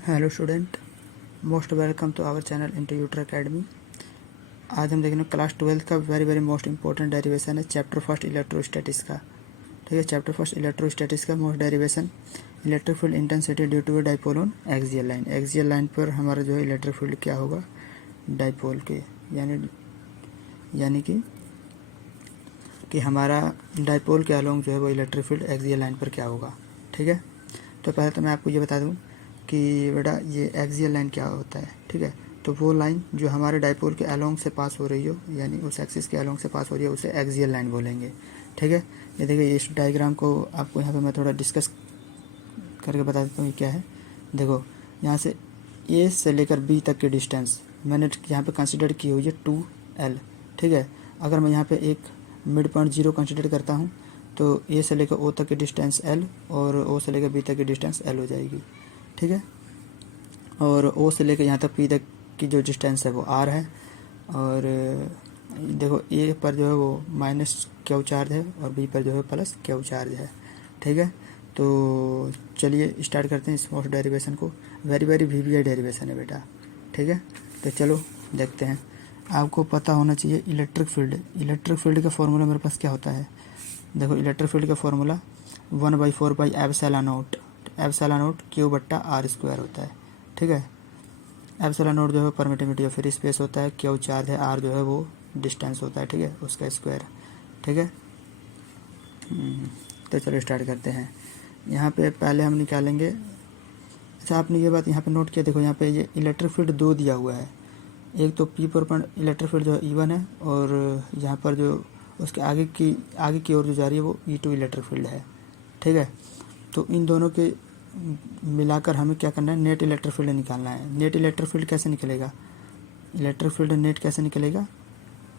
Hello student, most welcome to our channel इंटरव्यूटर academy. आज हम देखेंगे क्लास 12 का वेरी मोस्ट इंपॉर्टेंट डेरिवेशन है चैप्टर फर्स्ट इलेक्ट्रोस्टैटिक्स का। ठीक है, चैप्टर फर्स्ट इलेक्ट्रोस्टैटिक्स का most derivation electric field intensity due to dipole on axial line. Axial line पर हमारा जो है इलेक्ट्रिक फील्ड क्या होगा डाइपोल के, यानी कि हमारा डाइपोल के अलोंग जो है वो इलेक्ट्रिक फील्ड एक्सियल लाइन पर क्या होगा। ठीक है, तो पहले तो मैं आपको ये बता दूं कि बेटा ये एक्सियल लाइन क्या होता है। ठीक है, तो वो लाइन जो हमारे डाइपोल के अलोंग से पास हो रही हो, यानी उस एक्सिस के अलोंग से पास हो रही है, उसे एक्सियल लाइन बोलेंगे। ठीक है, ये देखिए इस डायग्राम को आपको यहाँ पे मैं थोड़ा डिस्कस करके बता देता हूँ ये क्या है। देखो यहाँ से ए से लेकर बी तक की डिस्टेंस मैंने यहाँ पे कंसिडर की हुई है 2L। ठीक है, अगर मैं यहाँ पे एक मिड पॉइंट 0 कंसिडर करता हूँ तो ए से लेकर ओ तक की डिस्टेंस L और ओ से लेकर बी तक की डिस्टेंस L हो जाएगी। ठीक है, और ओ से लेकर यहाँ तक पी तक की जो डिस्टेंस है वो R है। और देखो ए पर जो है वो माइनस क्यू चार्ज है और बी पर जो है प्लस क्यू चार्ज है। ठीक है, तो चलिए स्टार्ट करते हैं इस मोस्ट डेरिवेशन को। वेरी वीवीआई डेरिवेशन है बेटा। ठीक है, तो चलो देखते हैं। आपको पता होना चाहिए इलेक्ट्रिक फील्ड का फॉर्मूला मेरे पास क्या होता है। देखो इलेक्ट्रिक फील्ड का फॉर्मूला 1/4 एप्सिलॉन नोट Q/r² होता है। ठीक है, एप्सिलॉन नोट जो है परमिटिविटी ऑफ फ्री स्पेस होता है, क्यू चार्ज है, आर जो है वो डिस्टेंस होता है। ठीक है, उसका स्क्वायर। ठीक है, तो चलो स्टार्ट करते हैं। यहाँ पे पहले हम निकालेंगे। अच्छा, आपने ये बात यहाँ पे नोट किया, देखो यहाँ पे ये इलेक्ट्रिक फील्ड 2 दिया हुआ है। एक तो पी पर इलेक्ट्रिक फील्ड जो है E1 है, और यहाँ पर जो उसके आगे की ओर जो जा रही है वो E2 इलेक्ट्रिक फील्ड है। ठीक है, तो इन दोनों के मिलाकर हमें क्या करना है, नेट इलेक्ट्रिक फील्ड निकालना है। नेट इलेक्ट्रिक फील्ड कैसे निकलेगा, इलेक्ट्रिक फील्ड नेट कैसे निकलेगा,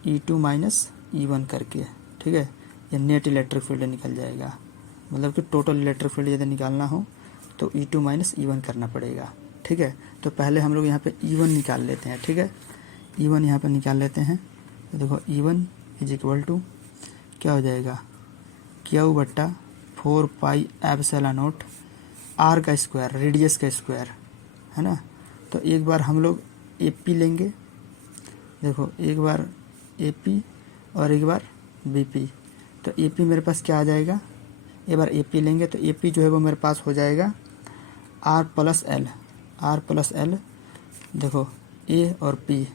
E2 माइनस E1 करके। ठीक है, ये नेट इलेक्ट्रिक फील्ड निकल जाएगा। मतलब कि टोटल इलेक्ट्रिक फील्ड यदि निकालना हो तो E2 माइनस E1 करना पड़ेगा। ठीक है, तो पहले हम लोग यहाँ पे E1 निकाल लेते हैं। ठीक है, E1 यहाँ पर निकाल लेते हैं। तो देखो E1 इज इक्वल टू क्या हो जाएगा, Q/4 एप्सिलॉन नोट R का स्क्वायर, रेडियस का स्क्वायर है ना। तो एक बार हम लोग AP लेंगे। देखो एक बार AP और एक बार BP। तो AP मेरे पास क्या आ जाएगा, एक बार AP लेंगे तो AP जो है वो मेरे पास हो जाएगा R+L। देखो A और P,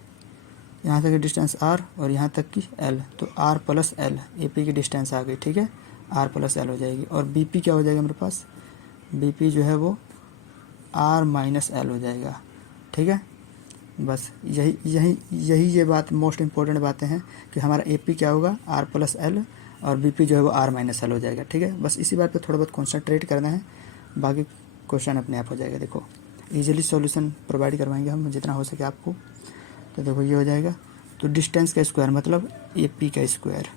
यहाँ तक की डिस्टेंस R और यहाँ तक की L, तो R+L AP की डिस्टेंस आ गई। ठीक है, R+L हो जाएगी। और BP क्या हो जाएगा मेरे पास, BP जो है वो R-L हो जाएगा। ठीक है, बस यही ये बात मोस्ट इम्पोर्टेंट बातें हैं कि हमारा AP क्या होगा R+L और BP जो है वो R-L हो जाएगा। ठीक है, बस इसी बात पे थोड़ा बहुत कॉन्सेंट्रेट करना है, बाकी क्वेश्चन अपने आप हो जाएगा। देखो इजीली सॉल्यूशन प्रोवाइड करवाएंगे हम जितना हो सके आपको। तो देखो ये हो जाएगा, तो डिस्टेंस का स्क्वायर मतलब AP का स्क्वायर।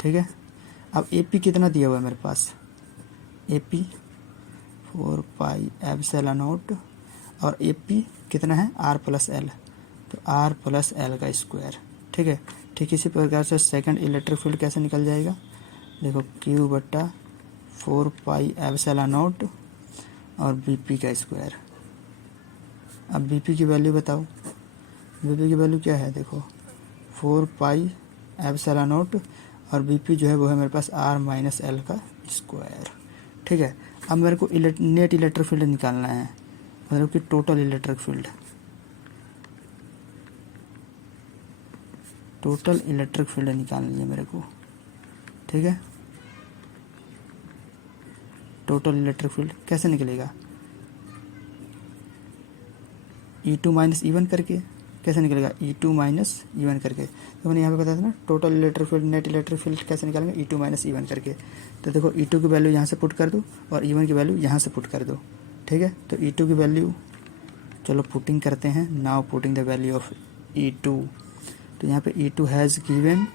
ठीक है, अब AP कितना दिया हुआ है मेरे पास, AP 4 एप्सिलॉन नोट और AP कितना है R+L, तो R+L का स्क्वायर। ठीक है, ठीक इसी प्रकार से सेकंड इलेक्ट्रिक फील्ड कैसे निकल जाएगा, देखो Q/4 एप्सिलॉन नोट और BP का स्क्वायर। अब BP की वैल्यू बताओ, BP की वैल्यू क्या है, देखो 4 एप्सिलॉन नोट और BP जो है वो है मेरे पास R-L का स्क्वायर। ठीक है, अब मेरे को नेट इलेक्ट्रिक फील्ड निकालना है, मतलब कि टोटल इलेक्ट्रिक फील्ड निकालनी है मेरे को। ठीक है, टोटल इलेक्ट्रिक फील्ड कैसे निकलेगा, E2 माइनस E1 करके। कैसे निकलेगा, E2 माइनस E1 करके। तो मैंने यहाँ पे बताया था ना, total electric field net electric field कैसे निकालेंगे, E2 माइनस E1 करके। तो देखो E2 की वैल्यू यहाँ से पुट कर दो और E1 की वैल्यू यहाँ से पुट कर दो। ठीक है, तो E2 की वैल्यू चलो पुटिंग करते हैं। Now putting the value of E2। तो यहाँ पे E2 has given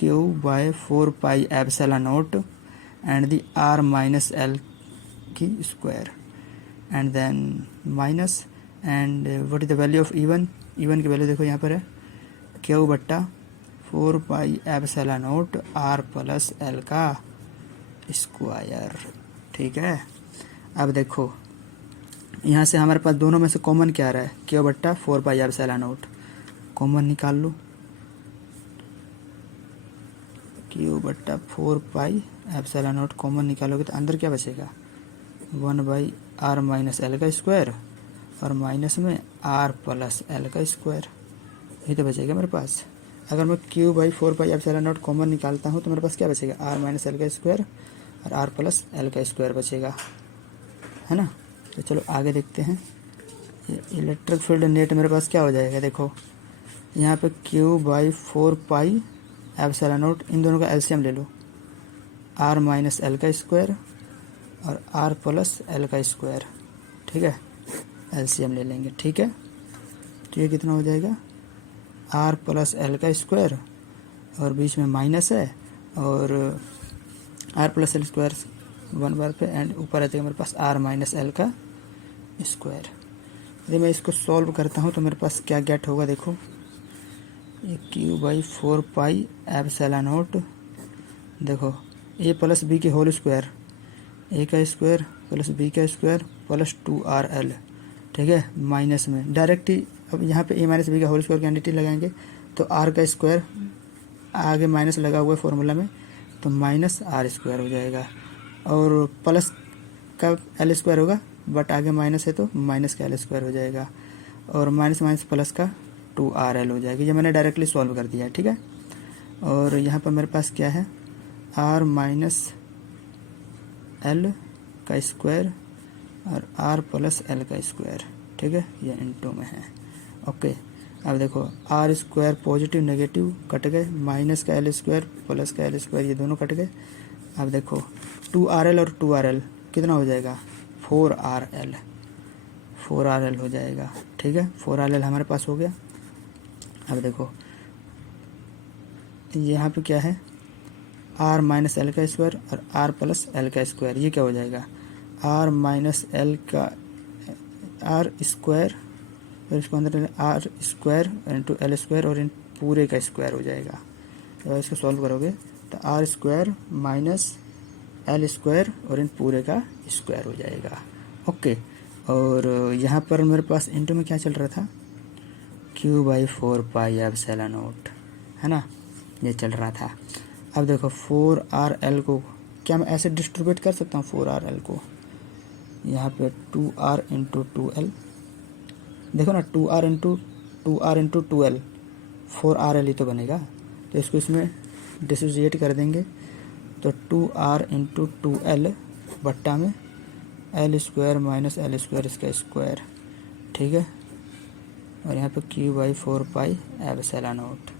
Q/4 epsilon naught and the R-L की square and then minus and what is the value of E1 की वैल्यू देखो यहाँ पर है Q/4 एप्सिलॉन नोट R+L का स्क्वायर। ठीक है, अब देखो यहाँ से हमारे पास दोनों में से कॉमन क्या आ रहा है, क्यू बट्टा 4 पाई एप्सिलॉन नॉट, कॉमन निकाल लो, क्यू बट्टा 4 पाई एप्सिलॉन नॉट कॉमन निकालोगे तो अंदर क्या बचेगा, 1 बाई आर माइनस एल का स्क्वायर और माइनस में आर प्लस एल का स्क्वायर, यही तो बचेगा मेरे पास। अगर मैं Q by 4 pi epsilon not common निकालता हूँ तो मेरे पास क्या बचेगा, आर माइनस एल का स्क्वायर और आर प्लस एल का स्क्वायर बचेगा, है ना। तो चलो आगे देखते हैं। इलेक्ट्रिक फील्ड नेट मेरे पास क्या हो जाएगा, देखो यहाँ पे Q by 4 pi epsilon naught, इन दोनों का एलसीएम ले लो, आर माइनस एल का स्क्वायर और आर प्लस एल का स्क्वायर, ठीक है, एलसीएम ले लेंगे, ठीक है। तो ये कितना हो जाएगा, आर प्लस एल का स्क्वायर और बीच में माइनस है और आर प्लस एल स्क्वायर 1 बार पे एंड ऊपर आ जाएगा मेरे पास आर माइनस एल का स्क्वायर। यदि मैं इसको सॉल्व करता हूँ तो मेरे पास क्या गेट होगा, देखो ये Q by 4 pi epsilon not, देखो ए प्लस बी के होल स्क्वायर, ए का स्क्वायर प्लस बी का स्क्वायर प्लस 2RL, ठीक है, माइनस में डायरेक्ट ही अब यहाँ पे ए माइनस बी का होल स्क्वायर क्वांटिटी लगाएंगे तो आर का स्क्वायर आगे माइनस लगा हुआ है फॉर्मूला में तो माइनस आर स्क्वायर हो जाएगा और प्लस का एल स्क्वायर होगा बट आगे माइनस है तो माइनस का एल स्क्वायर हो जाएगा और माइनस माइनस प्लस का 2RL हो जाएगा। ये मैंने डायरेक्टली सॉल्व कर दिया है, ठीक है। और यहाँ पर मेरे पास क्या है, आर माइनस एल का स्क्वायर और आर प्लस एल का स्क्वायर, ठीक है, ये इनटू में है, ओके। अब देखो R square positive negative cut गए, माइनस का एल स्क्वायर प्लस का एल स्क्वायर ये दोनों कट गए। अब देखो 2RL और 2RL कितना हो जाएगा, 4RL हो जाएगा, ठीक है, 4RL हमारे पास हो गया। अब देखो यहाँ पे क्या है, आर माइनस एल का स्क्वायर और आर प्लस एल का स्क्वायर, ये क्या हो जाएगा, आर माइनस एल का आर स्क्वायर और इसको अंदर R square into L square और इन पूरे का स्क्वायर हो जाएगा। तो इसको सॉल्व करोगे तो R square minus L square और इन पूरे का स्क्वायर हो जाएगा, ओके। और यहाँ पर मेरे पास इंटू में क्या चल रहा था, Q by 4 pi epsilon not, है ना, ये चल रहा था। अब देखो 4RL को क्या मैं ऐसे डिस्ट्रीब्यूट कर सकता हूँ, 4RL को यहाँ पे 2R इंटू 2L, देखो ना 2R इंटू 2L 4RL ही तो बनेगा, तो इसको इसमें डिसोसिएट कर देंगे तो 2R इंटू 2L बट्टा में L square minus L square इसका स्क्वायर, ठीक है, और यहाँ पे Q by 4 pi epsilon not,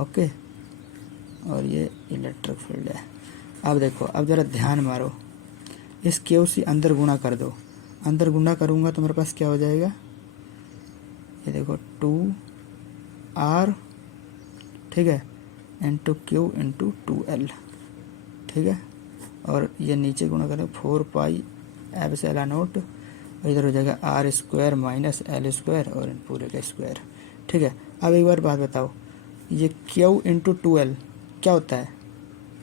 okay. और ये इलेक्ट्रिक फील्ड है। अब देखो अब ज़रा ध्यान मारो, इस क्यू से अंदर गुणा कर दो, अंदर गुणा करूँगा तो मेरे पास क्या हो जाएगा, ये देखो 2R, ठीक है, इंटू क्यू इंटू 2L, ठीक है, और ये नीचे गुणा करें 4 पाई एप्सिलॉन नॉट और इधर हो जाएगा R square minus L square और इन पूरे का स्क्वायर, ठीक है। अब एक बार बात बताओ, ये क्यू इंटू 2L क्या होता है,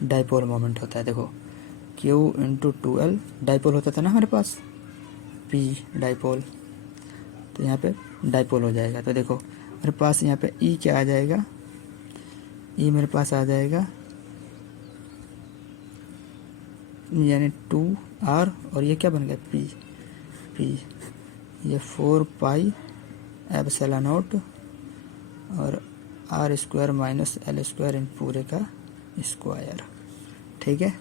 डाइपोल मोमेंट होता है। देखो क्यू इंटू 2L डाइपोल होता था ना हमारे पास, पी डाइपोल, तो यहाँ पे डाइपोल हो जाएगा। तो देखो मेरे पास यहाँ पे ई क्या आ जाएगा, ई मेरे पास आ जाएगा यानी 2R और ये क्या बन गया पी, ये 4 पाई एप्सिलॉन नॉट और R square minus L square इन पूरे का स्क्वायर, ठीक है।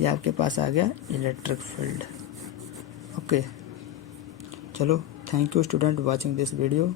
ये आपके पास आ गया इलेक्ट्रिक फील्ड, ओके। चलो thank you student watching this video.